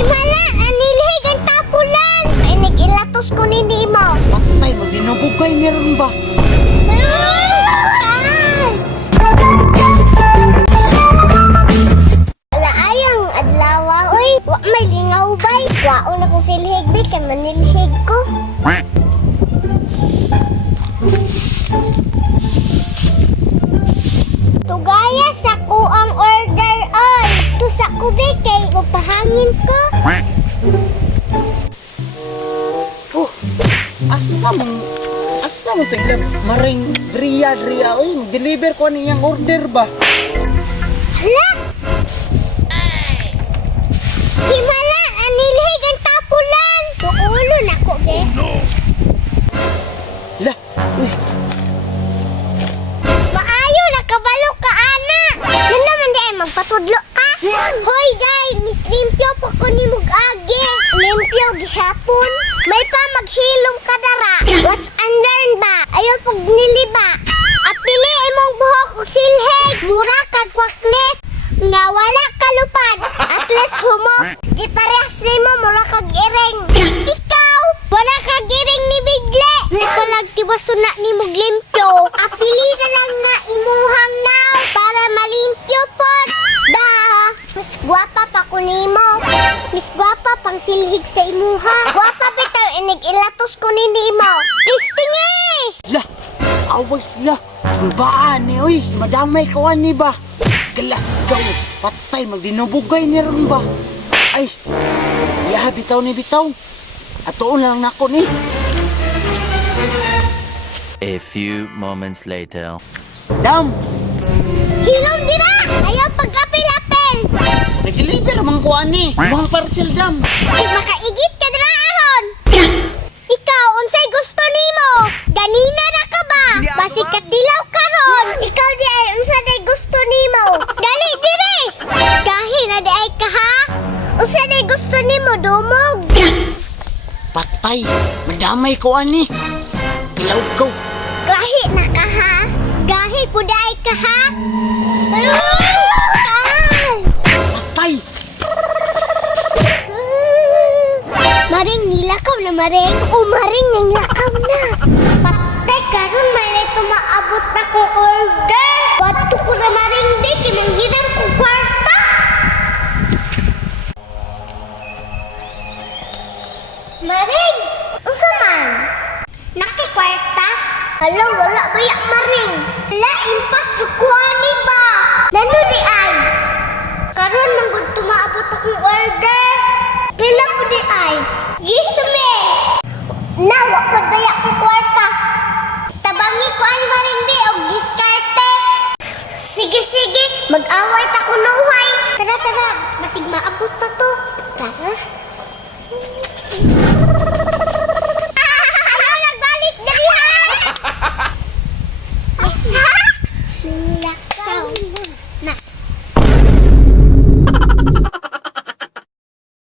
Himala, anilhig ang tapulan. Inig ilatos ko ni Nemo. Patay, magdinabugay niya ron ba? Wala ayang adlawa, uy. Wa may lingaw bay. Waon akong silhig, bay. Kaya manilhig ko. Tugaya sa ko ang order, oy. To sa ko, bay. Kay upahangin ko. Asa mo ito maring Dria, oy, mag-deliver ko niyang order ba? Hala! Himala, anilhig ang tapulan. Uulo na ko, be. La, uy, Maayo, nakabalo ka, ana. Ano naman di ay magpatudlo ka? Hoy, day, Miss Limpyo po ko ni Mugagi. Limpyo, gihapon. May pa maghilom ka dara. Watch and learn ba? Ayaw pag niliba. At pili imong buhok og silhig. Mura kag kwaknet. Nga wala kalupad. At less humo. Di parehas nimo mura kag ireng. Ikaw, wala kag ireng ni Bigle. Ipalag tiwaso na ni Mug Limpyo. Apili na lang na imuhang naw para malimpyo pod. Da, mas gwapa pa ko nimo. Mas gwapa pang silhig sa imuha. Gwapa bitaw inig ilatos ko ni Nemo. Kistingi! la, away sila. Baan ni, uy, madamay ko ani ba? Galas ikaw, patay, magdinabugay niya ron ba? Ay, iya, bitaw ni bitaw. Atoon lang nako ni. A few moments later. Dam, Hilom dira! Ayaw pag-apil-apil! nag-deliver man ko ani. Mga parcel, Dam. Si makaigit ka dira aron! Ikaw, unsay gusto nimo? Ganina na ka ba? Basi katilaw karon. Ikaw di ay unsa day gusto nimo? Dali dire! Gahi na di ay ka ha? Unsa day gusto nimo dumog? Patay, madamay ko ani. Pilaw ko. Gahi na ka ha? Gahi po di ay ka ha? Ay! Patay, Maring nilakaw na maring. O maring nilakaw na. Patay karon may tumaabot na kong order. Bato ko na maring di. Kimanghiran ko kwarta. Maring! Unsa man? Nakikwarta? Hala, wala bayak maring. Hala, impas sukuan ni ba? Lalo di ay. Karon manggod tumaabot akong order. Pila po di ay. Gisme! Nawa pa bayak ko kwarta. Tabangi ko ani maring di og diskarte. Sige, mag-away ta kunuhay. Tara, masig maabot na to. Tara.